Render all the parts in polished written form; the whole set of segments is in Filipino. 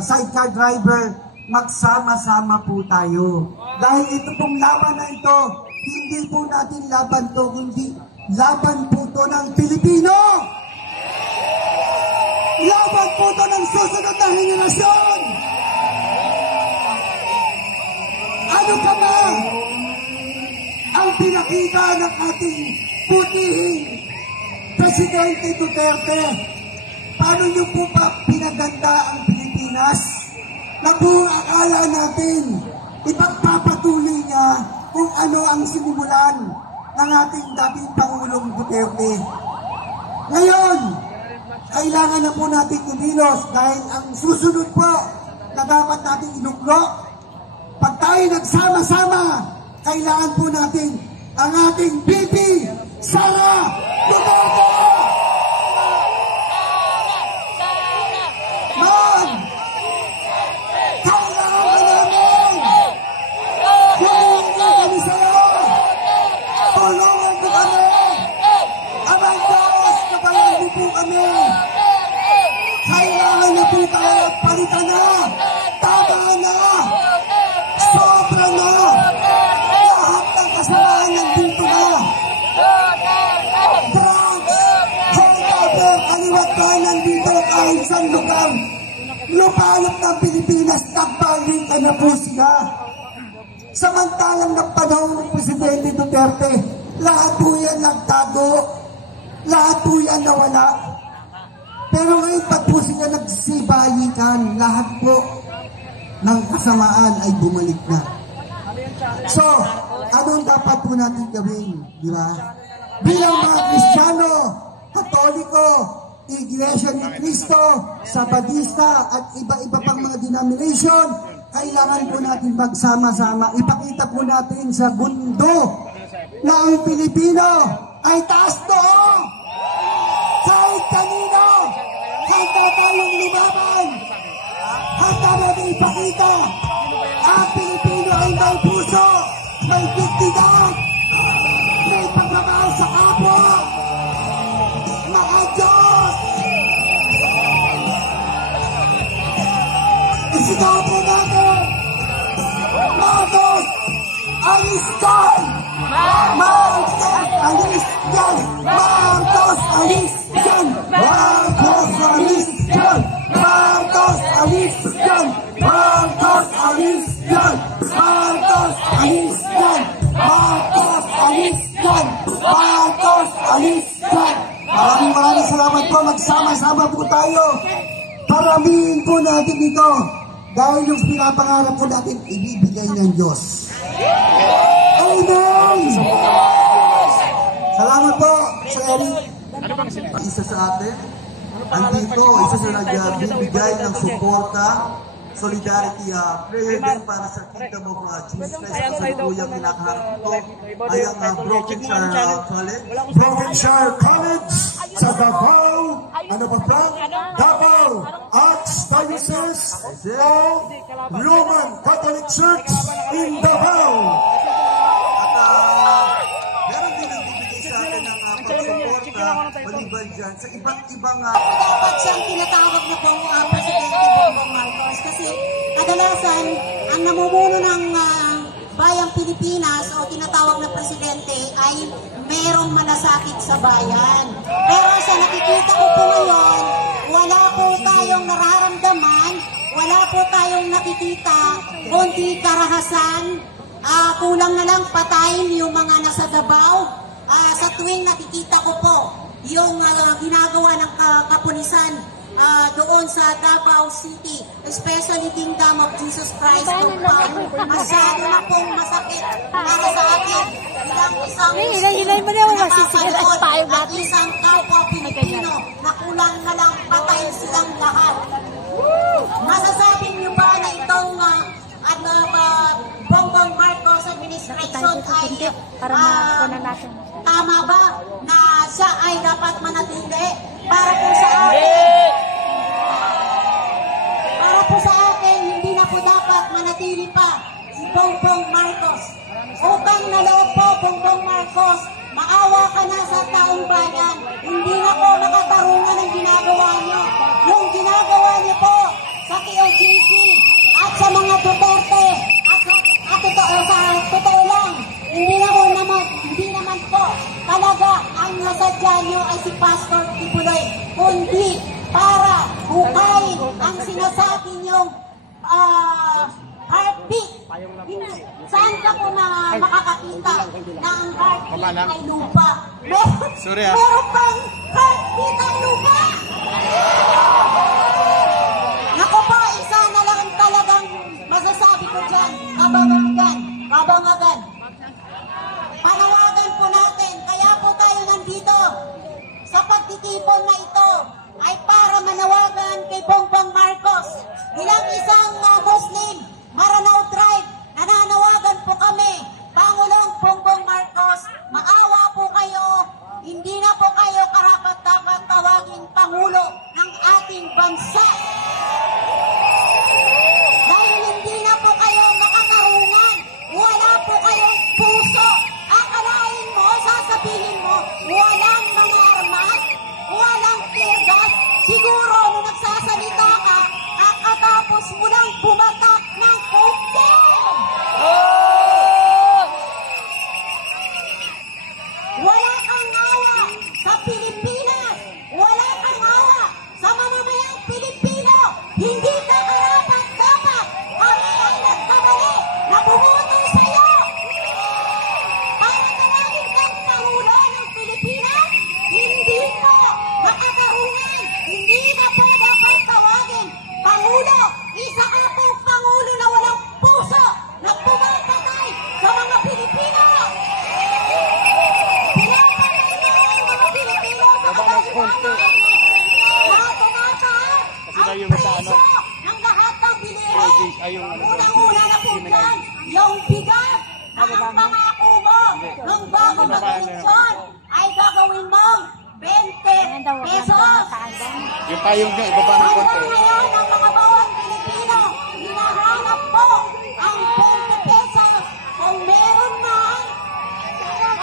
Sidecar driver, magsama-sama po tayo. Dahil ito pong laban na ito, hindi po natin laban to, kundi laban po to ng Pilipino. Laban po to ng susunod na henerasyon. Ano pa ba ang pinakita ng ating putihing Presidente Duterte? Paano niyo po ba pinaganda ang Pilipinas? Na buong akala natin, ipagpapatuloy niya kung ano ang sinimulan ng ating dating Pangulong Duterte. Ngayon, kailangan na po natin kumilos dahil ang susunod po na dapat natin inuklok, pag tayo nagsama-sama, kailangan po natin ang ating BP, Sara Duterte! Kailangan na po tayo, palitan na, tama na, sobra na, lahat ng kasalanan nandito na. Drugs, hangover, kaliwat ka nandito kahit sa lugar. Lupalop ng Pilipinas, nagbaling ka na po sila. Samantalang ng panahon ng Presidente Duterte, lahat po yan nagtago, lahat po yan nawala. Pero ngayon pag po sila nagsibalikan, lahat po ng kasamaan ay bumalik na. So, anong dapat po natin gawin? Di ba? Bilang mga Kristiyano, Katoliko, Iglesia ni Cristo, Sabadista at iba-iba pang mga denomination, kailangan po natin magsama-sama. Ipakita po natin sa mundo na ang Pilipino ay taas noo! Kahit kanino, handa tayong lumaban, handa natin ipakita, ang Pilipino ay may puso, may dignidad, may pagmamahal sa kapwa, mga Diyos! Isigaw po natin, Marcos, alis dyan! Marcos, alis dyan! Marcos, alis dyan! Marcos, alis dyan! Marcos, alis dyan! Marcos, alis dyan! Marcos, alis dyan! Marcos, alis dyan! Marcos, alis dyan! Maraming salamat po. Magsama-sama po tayo. Paramihin po natin ito. Dahil yung pinapangarap po natin, ibibigay ng Diyos. Amen! Salamat po, Sir Eric. Isa sa atin, andito, isa sa nagbibigay ng suporta, solidarity, prayer din para sa Kingdom of Jesus Christ. Sa luyang kinakaharap ito ay ang Provincial College sa Davao, ano ba pa? Davao Archdiocese of Roman Catholic Church in Davao. Meron din ang bibigay sa atin ng pagsuporta maliban dyan sa iba't ibang dapat siyang tinatawag na pong Presidente Bongbong Marcos kasi kadalasan ang namumuno ng bayang Pilipinas o tinatawag na presidente ay merong malasakit sa bayan. Pero sa nakikita ko po ngayon, wala po tayong nararamdaman, wala po tayong nakikita, kundi karahasan, kulang na lang patayin yung mga nasa Davao. Sa tuwing nakikita ko po yung ginagawa ng kapulisan doon sa Davao City, especially Kingdom of Jesus Christ compound, masyado na pong masakit para sa akin bilang isang nakapanood at isang kapwa Pilipino na kulang na lang patay silang lahat. Masasabi niyo ba na itong Bongbong Marcos administration ay tama ba na siya ay dapat manatili? Para po sa akin, hindi na po dapat manatili pa si Bongbong Marcos. Utang na loob po, Bongbong Marcos, maawa ka na sa taong bayan. Hindi na po makatarungan ang ginagawa niyo. Yung ginagawa niyo po sa KOJC at sa mga Duterte at totoo lang, hindi naman po talaga ang nasadya niyo ay si Pastor Kibuloy, kundi para hukayin ang sinasabi niyong heartbeat. Saan ka po makakakita na ang heartbeat ay lupa? Meron pang heartbeat ang lupa! Naku po, isa na lang talagang masasabi ko dyan, kabangagan. Panawagan po natin, kaya po tayo nandito sa pagtitipon na ito ay para manawagan kay Bongbong Marcos. Bilang isang Muslim, Maranao Tribe, nananawagan po kami, Pangulong Bongbong Marcos, maawa po kayo, hindi na po kayo karapat-dapat tawagin Pangulo ng ating bansa. Dahil hindi na po kayo makakarungan, wala po kayong puso. Akalain mo, sasabihin mo, walang mga armas, walang tear gas. Siguro nung nagsasalita ka, kakatapos mo lang bumatak ng cocaine. Wala kang awa sa Pilipinas. Wala kang awa sa mamamayang Pilipino. Hindi ka karapat-dapat. Kami ay nagkamali na bumoto sa'yo. Para tawagin kang Pangulo ng Pilipinas, hindi po makakarungan. Hindi na po dapat tawagin Pangulo. Isa ka po Pangulo na walang puso na pumapatay sa mga Pilipino. Pinapatay niyo ang mga Pilipino sa kabaliwangan. Tumataas ang presyo ng lahat ng bilihin. Unang-una na po dyan, yung bigas na ang pangako mo nung bago mag-eleksyon ay gagawin mong 20 pesos. Yung payong nyo, ibaba ng konti. Hanggang ngayon, ang mga bawang Pilipino, hinahanap po ang 20 pesos. Kung meron man,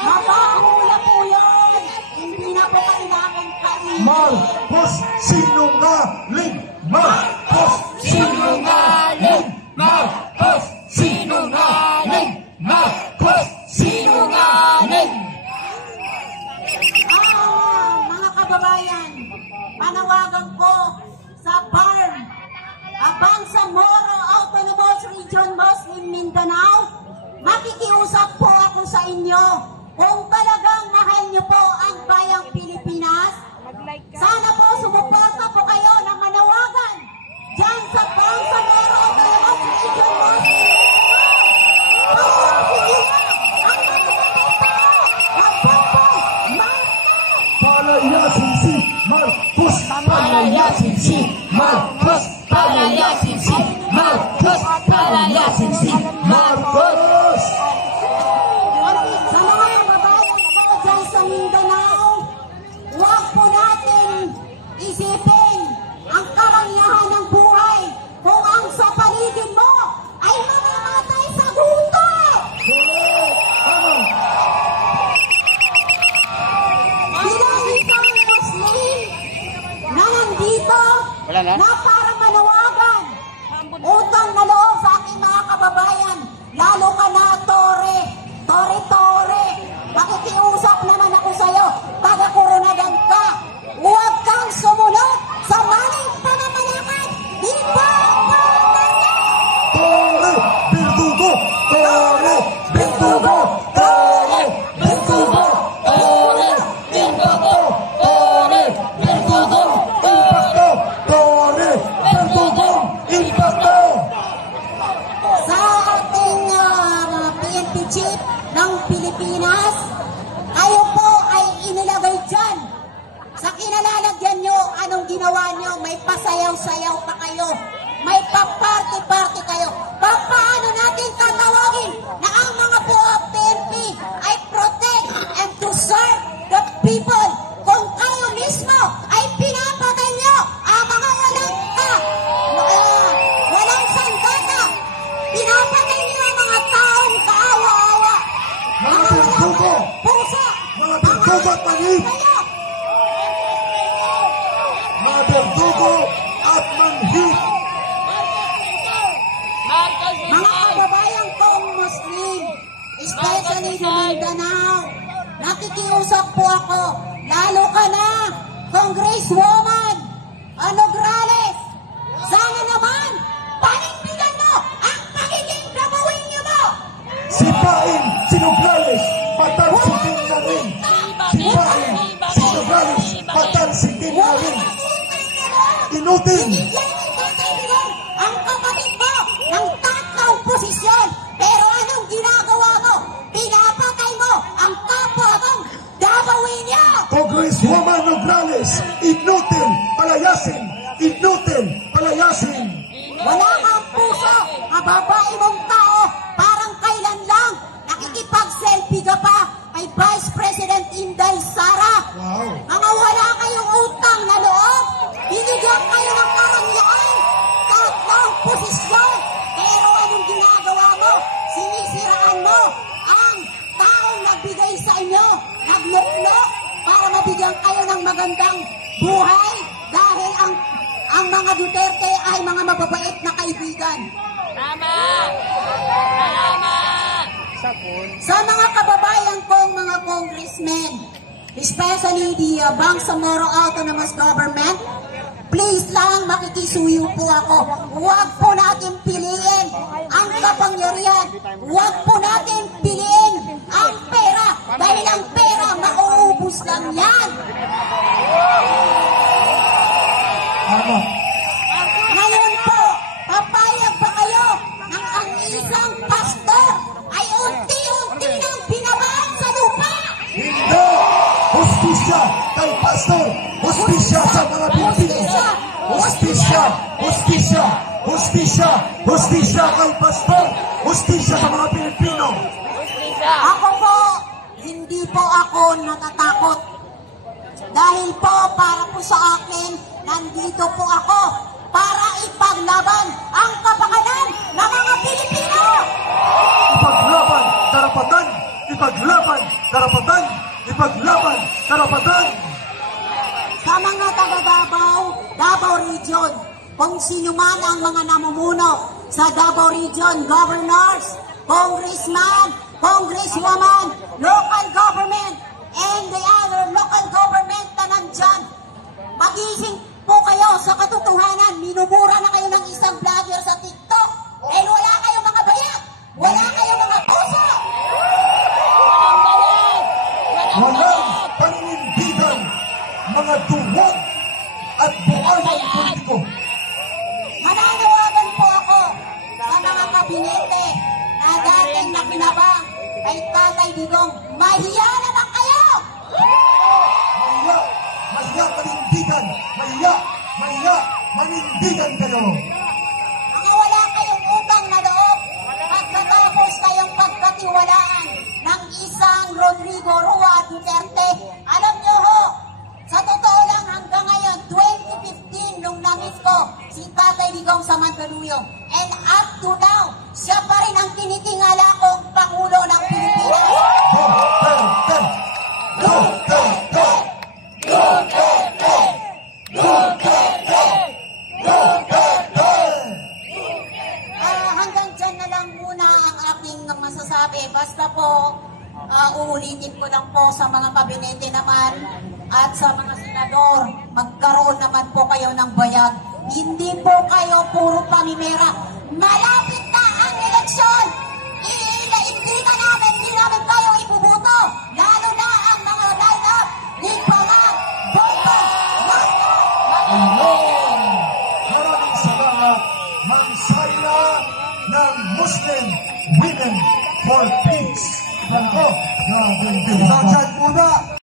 mapahula po yun. Hindi na po kailangan kainin. Marcos sinungaling! Marcos sinungaling! Marcos sinungaling! Marcos sinungaling! Mga kababayan, panawagan ko sa BARM, Bangsamoro Autonomous Region Muslim Mindanao, makikiusap po ako sa inyo. Kung talagang mahal niyo po ang bayang Pilipinas, sana po sumuporta po kayo na manawagan dyan sa Bangsamoro Autonomous Region Muslim Mindanao. Pagpapigil na ang mga tao na Bongbong Marcos! Palayasin si Marcos! Palayasin si Marcos! Palayasin si Marcos! Palayasin si Marcos! Sa mga kababayan ko dyan sa Mindanao, huwag po natin isipin ang karangyaan ng buhay kung ang sa paligid mo ay mamamatay sa gutom. Bilang isang Muslim na nandito Wala na? na para manawagan, utang na loob sa aking mga kababayan, lalo ka na Tore, makikiusap naman ako sa'yo, taga-Coronadan ka, huwag kang sumunod sa maling pamamalakad, iba Tore Bertugo! Tore Bertugo! Tore Bertugo! Tore Bertugo! Tore Bertugo! Impacto! Tore Bertugo! Impacto! sa ating PNP chief ng Pilipinas, kayo po ay inilagay dyan. Sa kinalalagyan nyo, anong ginawa nyo? May pasayaw-sayaw pa kayo. May pa-party-party kayo. Paano natin tatawagin na ang mga PNP ay protect and to serve people kung kayo mismo ay pinapatay nyo ang mga walang sandata. Pinapatay nyo ang mga taong kaawa-awa. Mga berdugo, Puso. mga berdugo at manhid, Kayo. mga berdugo at manhid. Mga kababayan kong Muslim, especially sa Mindanao, nakikiusap po ako, lalo ka na, Congresswoman Nograles, sana naman, panindigan mo ang pagiging gagawin niyo mo! Sipain si Nograles, patansikin na rin. Sipain si Nograles, patansikin na rin. Inutin. Binigyan ng kaibigan ang kapatid mo ng tatlong posisyon, pero anong ginagawa mo? Pinapatay mo ang kapwa mong gagawin niyo! Congresswoman Nograles, inutin, palayasin, inutin, palayasin. Wala kang puso, mababae mong tao, parang kailan lang nakikipag-selfie ka pa kay Vice President Inday Sara. Wow. Mga wala kayong utang na loob, binigyan kayo ng karangyaan, tatlong posisyon, pero anong ginagawa mo? Sinisiraan mo ang taong nagbigay sa inyo, nagluklok para mabigyan kayo ng magandang buhay dahil ang mga Duterte ay mga mababait na kaibigan. Sa mga kababayan kong mga congressmen, especially the Bangsamoro Autonomous Government, please lang makikisuyo po ako. Huwag po natin piliin ang kapangyarihan. Huwag po natin piliin ang pera dahil ang pera mauubos lang yan. Tama. Ngayon po, papayag ba kayo ng ang isang pastor ay unti-unti nang binabaan sa lupa? Hindi! Hustisya kay pastor! Hustisya sa mga Pilipino! Hustisya! Hustisya! Hustisya! Hustisya kay pastor! Hustisya sa mga Pilipino! Ako po, hindi po ako natatakot. Dahil po, para po sa akin, nandito po ako para ipaglaban ang kapakanan ng mga Pilipino! Ipaglaban, karapatan! Ipaglaban, karapatan! Ipaglaban, karapatan! Sa mga taga-Davao, Davao Region, kung sino man ang mga namumuno sa Davao Region, governors, congressman, congresswoman, local government, and the other local government na nandyan, magising po kayo sa katotohanan. Minumura na kayo ng isang vlogger sa TikTok dahil wala kayong mga bayag, wala kayong mga puso. Walang paninindigan, mga duwag at buhay ng politiko. Mananawagan po ako sa mga kabinete na dating nakinabang kay Tatay Digong, mahiya naman kayo! Mahiya, mahiya panindigan, mahiya, mahiya, manindigan kayo. Mga wala kayong utang na loob pagkatapos kayong pagkatiwalaan ng isang Rodrigo Rua Duterte. Alam nyo ho, sa totoo lang hanggang ngayon, 2015 nung namit ko si Tatay Digong sa Mandaluyong. And up to now, siya pa rin ang tinitingala kong Pangulo ng Pilipinas. Duterte! Duterte! Duterte! Duterte! Duterte! Hanggang dyan na lang muna ang aking masasabi. Basta po, uulitin ko lang po sa mga kabinete naman at sa mga senador, magkaroon naman po kayo ng bayag. Hindi po kayo puro pamimera. Malapit na ang eleksyon! Hindi namin kayo ibubuto. Lalo na ang mga line-up ni Pangag, Bomba, Ayun! Maraming salamat, Ma'am Saila ng Muslim Women for Peace. Ako, grabe. Isang chat muna.